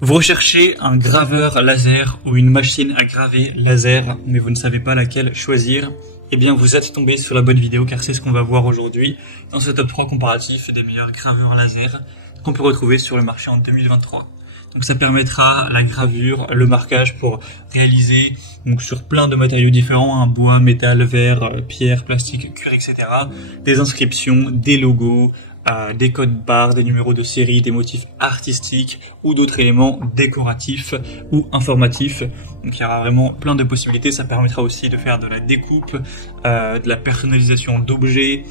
Vous recherchez un graveur laser ou une machine à graver laser, mais vous ne savez pas laquelle choisir. Eh bien, vous êtes tombé sur la bonne vidéo car c'est ce qu'on va voir aujourd'hui dans ce top 3 comparatif des meilleurs graveurs laser qu'on peut retrouver sur le marché en 2023. Donc ça permettra la gravure, le marquage pour réaliser donc sur plein de matériaux différents, hein, bois, métal, verre, pierre, plastique, cuir, etc. Des inscriptions, des logos, des codes barres, des numéros de série, des motifs artistiques ou d'autres éléments décoratifs ou informatifs. Donc il y aura vraiment plein de possibilités. Ça permettra aussi de faire de la découpe, de la personnalisation d'objets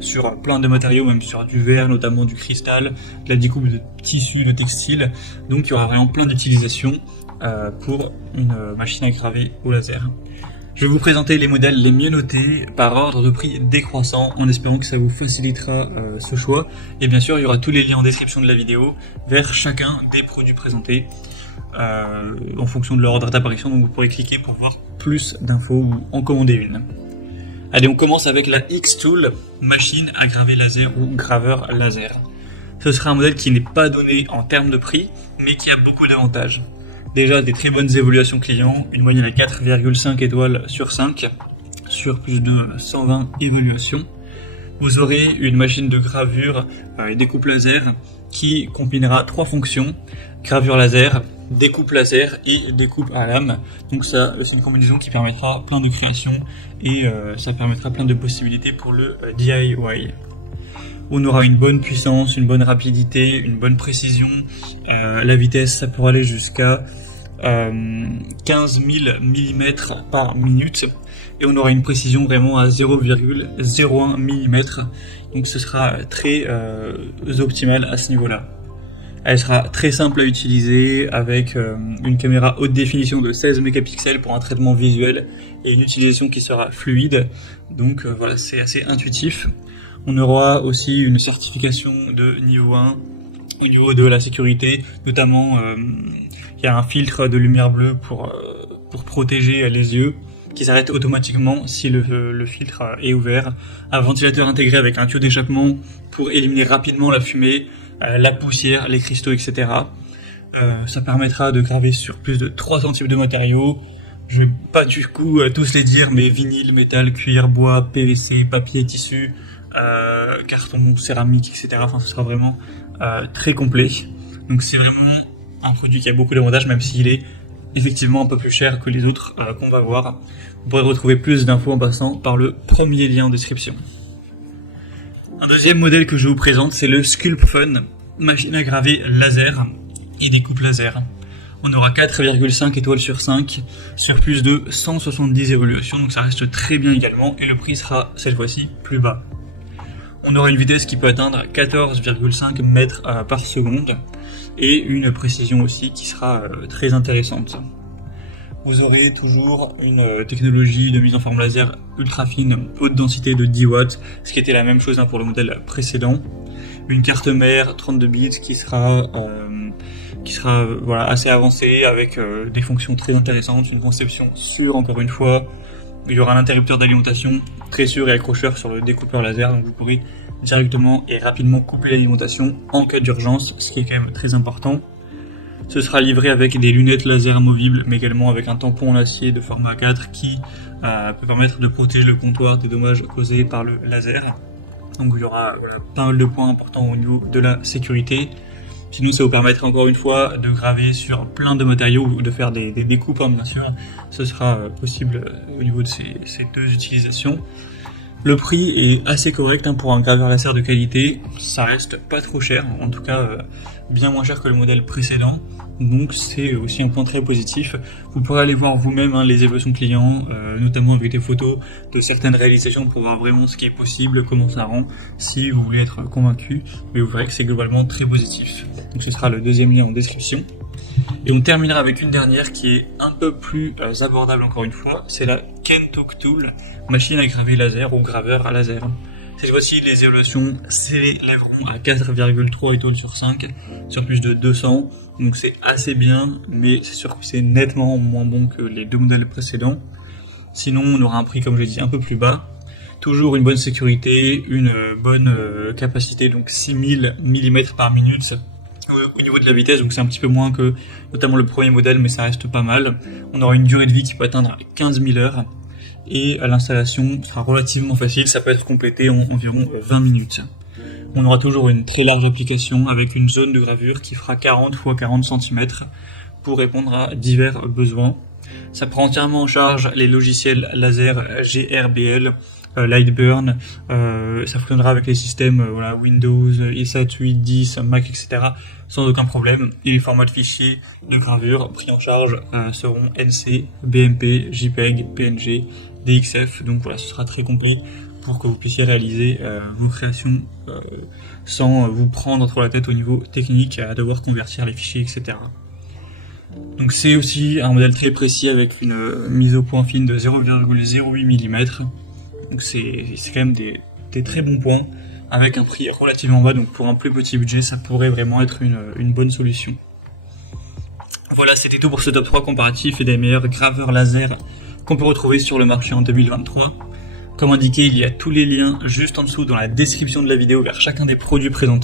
sur plein de matériaux, même sur du verre, notamment du cristal, de la découpe de tissus, de textiles. Donc il y aura vraiment plein d'utilisations pour une machine à graver au laser. Je vais vous présenter les modèles les mieux notés par ordre de prix décroissant en espérant que ça vous facilitera ce choix. Et bien sûr, il y aura tous les liens en description de la vidéo vers chacun des produits présentés en fonction de leur ordre d'apparition. Donc vous pourrez cliquer pour voir plus d'infos ou en commander une. Allez, on commence avec la X-Tool, machine à graver laser ou graveur laser. Ce sera un modèle qui n'est pas donné en termes de prix, mais qui a beaucoup d'avantages. Déjà des très bonnes évaluations clients, une moyenne à 4,5 étoiles sur 5, sur plus de 120 évaluations. Vous aurez une machine de gravure et découpe laser qui combinera 3 fonctions, gravure laser, découpe laser et découpe à lame. Donc ça, c'est une combinaison qui permettra plein de créations et ça permettra plein de possibilités pour le DIY. On aura une bonne puissance, une bonne rapidité, une bonne précision. La vitesse, ça pourra aller jusqu'à 15 000 mm par minute. Et on aura une précision vraiment à 0,01 mm. Donc ce sera très optimal à ce niveau-là. Elle sera très simple à utiliser avec une caméra haute définition de 16 mégapixels pour un traitement visuel et une utilisation qui sera fluide. Donc voilà, c'est assez intuitif. On aura aussi une certification de niveau 1 au niveau de la sécurité, notamment il y a un filtre de lumière bleue pour protéger les yeux qui s'arrête automatiquement si le filtre est ouvert, un ventilateur intégré avec un tuyau d'échappement pour éliminer rapidement la fumée, la poussière, les cristaux, etc. Ça permettra de graver sur plus de 300 types de matériaux. Je vais pas du coup tous les dire, mais vinyle, métal, cuir, bois, PVC, papier, tissu, carton, céramique, etc. Enfin, ce sera vraiment très complet. Donc c'est vraiment un produit qui a beaucoup d'avantages, même s'il est effectivement un peu plus cher que les autres qu'on va voir. Vous pourrez retrouver plus d'infos en passant par le premier lien en description. Un deuxième modèle que je vous présente, c'est le Sculpt Fun, machine à graver laser et découpe laser. On aura 4,5 étoiles sur 5 sur plus de 170 évaluations, donc ça reste très bien également, et le prix sera cette fois-ci plus bas. On aura une vitesse qui peut atteindre 14,5 mètres par seconde et une précision aussi qui sera très intéressante. Vous aurez toujours une technologie de mise en forme laser ultra fine, haute densité de 10 watts, ce qui était la même chose pour le modèle précédent. Une carte mère 32 bits qui sera voilà, assez avancée avec des fonctions très intéressantes, une conception sûre encore une fois. Il y aura un interrupteur d'alimentation très sûr et accrocheur sur le découpeur laser, donc vous pourrez directement et rapidement couper l'alimentation en cas d'urgence, ce qui est quand même très important. Ce sera livré avec des lunettes laser amovibles, mais également avec un tampon en acier de format 4 qui peut permettre de protéger le comptoir des dommages causés par le laser. Donc il y aura pas mal de points importants au niveau de la sécurité. Sinon, ça vous permettra encore une fois de graver sur plein de matériaux ou de faire des découpes, bien sûr. Ce sera possible au niveau de ces deux utilisations. Le prix est assez correct pour un graveur laser de qualité. Ça reste pas trop cher, en tout cas bien moins cher que le modèle précédent. Donc c'est aussi un point très positif. Vous pourrez aller voir vous-même les évaluations clients, notamment avec des photos de certaines réalisations pour voir vraiment ce qui est possible, comment ça rend, si vous voulez être convaincu. Mais vous verrez que c'est globalement très positif. Donc ce sera le deuxième lien en description. Et on terminera avec une dernière qui est un peu plus abordable encore une fois, c'est la Kentook Tool, machine à graver laser ou graveur à laser. Cette fois-ci, les évaluations s'élèveront à 4,3 étoiles sur 5, sur plus de 200, donc c'est assez bien, mais c'est sûr que c'est nettement moins bon que les deux modèles précédents. Sinon, on aura un prix, comme je l'ai dit, un peu plus bas. Toujours une bonne sécurité, une bonne capacité, donc 6000 mm par minute au niveau de la vitesse, donc c'est un petit peu moins que notamment le premier modèle, mais ça reste pas mal. On aura une durée de vie qui peut atteindre 15 000 heures, et l'installation sera relativement facile, ça peut être complété en environ 20 minutes. On aura toujours une très large application avec une zone de gravure qui fera 40 x 40 cm pour répondre à divers besoins. Ça prend entièrement en charge les logiciels laser GRBL, Lightburn, ça fonctionnera avec les systèmes Windows, i7, 8, 10, Mac, etc. sans aucun problème. Et les formats de fichiers de gravure pris en charge seront NC, BMP, JPEG, PNG, DXF. Donc voilà, ce sera très complet pour que vous puissiez réaliser vos créations sans vous prendre trop la tête au niveau technique à devoir convertir les fichiers, etc. Donc c'est aussi un modèle très précis avec une mise au point fine de 0,08 mm. Donc c'est quand même des très bons points avec un prix relativement bas. Donc pour un plus petit budget, ça pourrait vraiment être une bonne solution. Voilà, c'était tout pour ce top 3 comparatif et des meilleurs graveurs laser qu'on peut retrouver sur le marché en 2023. Comme indiqué, il y a tous les liens juste en dessous dans la description de la vidéo vers chacun des produits présentés.